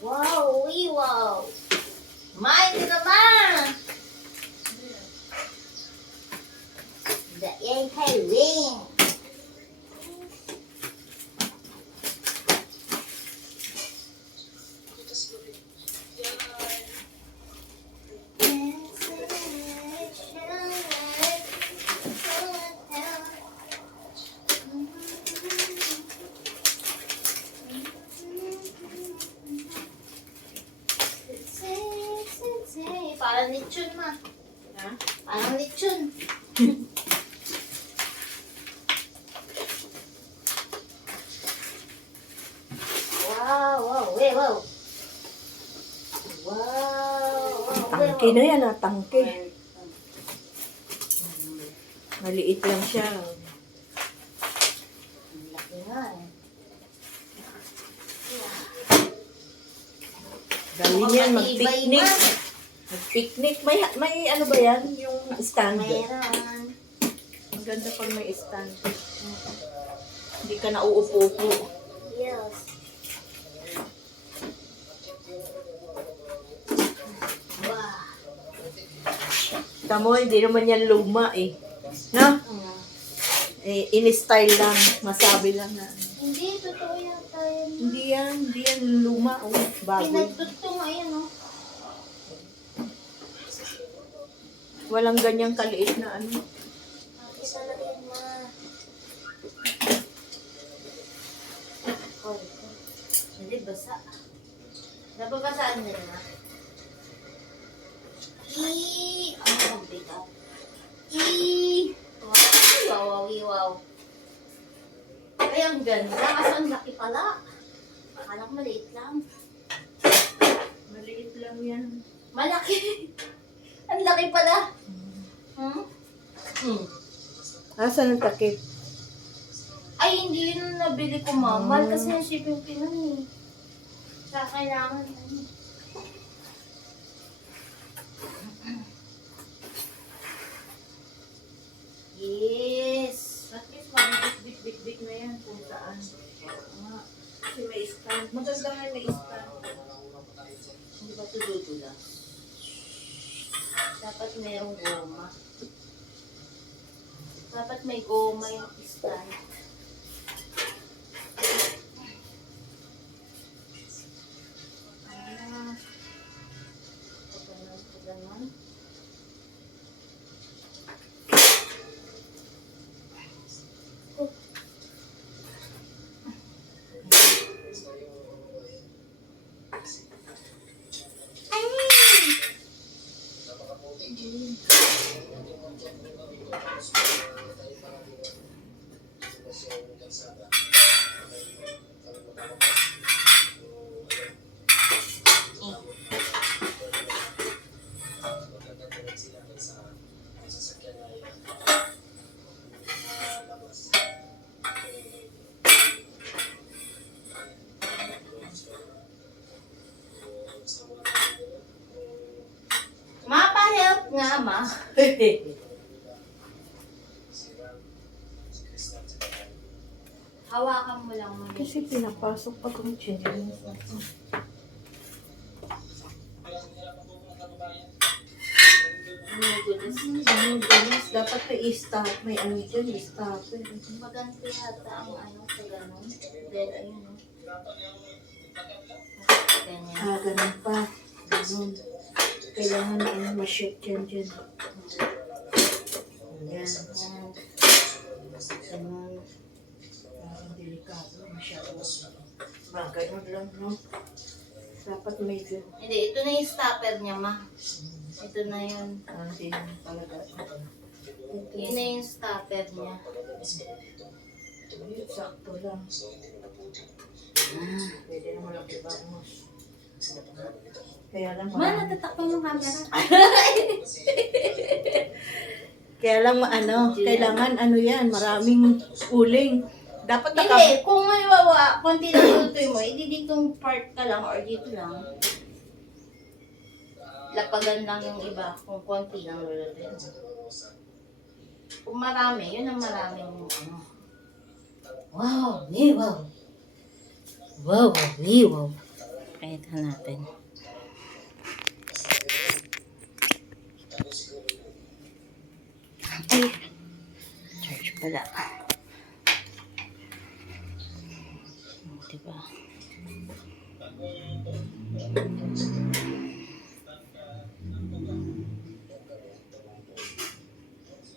Wow, wow. Mine naman. The anti-ring. Parang lechon ma. Ha? Parang lechon. Wow, wow, wow, wow. Wow, wow, Tangke na yan tangke. Maliit lang siya. Ang laki nga eh. Galing yan, mag-picnic. Mag-picnic. May ano ba yan? Yung stand. Mayroon. Ang ganda pag may stand. Hindi ka na uupo-upo. Yes. Wow. Tamo, hindi naman yan luma eh. No? In-style lang. Masabi lang na. Hindi, totoo yan tayo. Hindi yan luma. Oh, bago. Pinagtutong, ayan o. Walang ganyang kaliit na ano. Ate talaga yan ma. Oh, ito. Hindi, basa. Nababasaan din ma. Ano ang bigat? Wow, wow, wow. Ay, ang ganda. Kaso ang laki pala. Akala ko maliit lang. Maliit lang yan. Malaki. Ang laki pala. Hmm? Asan ang takip? Ay, hindi yun ang nabili ko, ma'am. Mahal kasi yung shipping pinan eh. Sa kailangan. Yes. At least mabit-bit na yan kung saan. Kasi may stand. Maganda nga may stand. Hindi ba ito dudula? Dapat mayroong goma. Dapat may goma yung stand. Pagganon. Mapa-help nga, ma. Hawakan mo lang mo. Kasi pinapasok pa kung chinelas. Ganas. Dapat may i-stop. May ano dyan, i-stop. Maganto yata ang ano sa ganon. Then, ayun o. Ganyan. Ganun pa. Ganun. Kailangan na ano, ma-shoot dyan. Yan. Yan. Ganun. Parang delikado. Masyado. Ganun lang, no? Dapat medyo. Hindi, ito na yung stopper niya, ma. Ito na yun. Hindi naman talaga. Yun na yung stopper niya. Sakto lang. Pwede naman lang Kaya lang Man, natatakpan yung camera. Kaya lang kailangan yan, maraming uling. Dapat Hindi, kung halimbawa, konti lang lutuin mo, edi ditong part ka lang or dito lang. Lapagan lang yung iba kung konti lang lulutuin mo. Kung marami, yun ang maraming ano. Wow, wow. Wow, wow. Pakita natin. Ay, charge pala. Diba?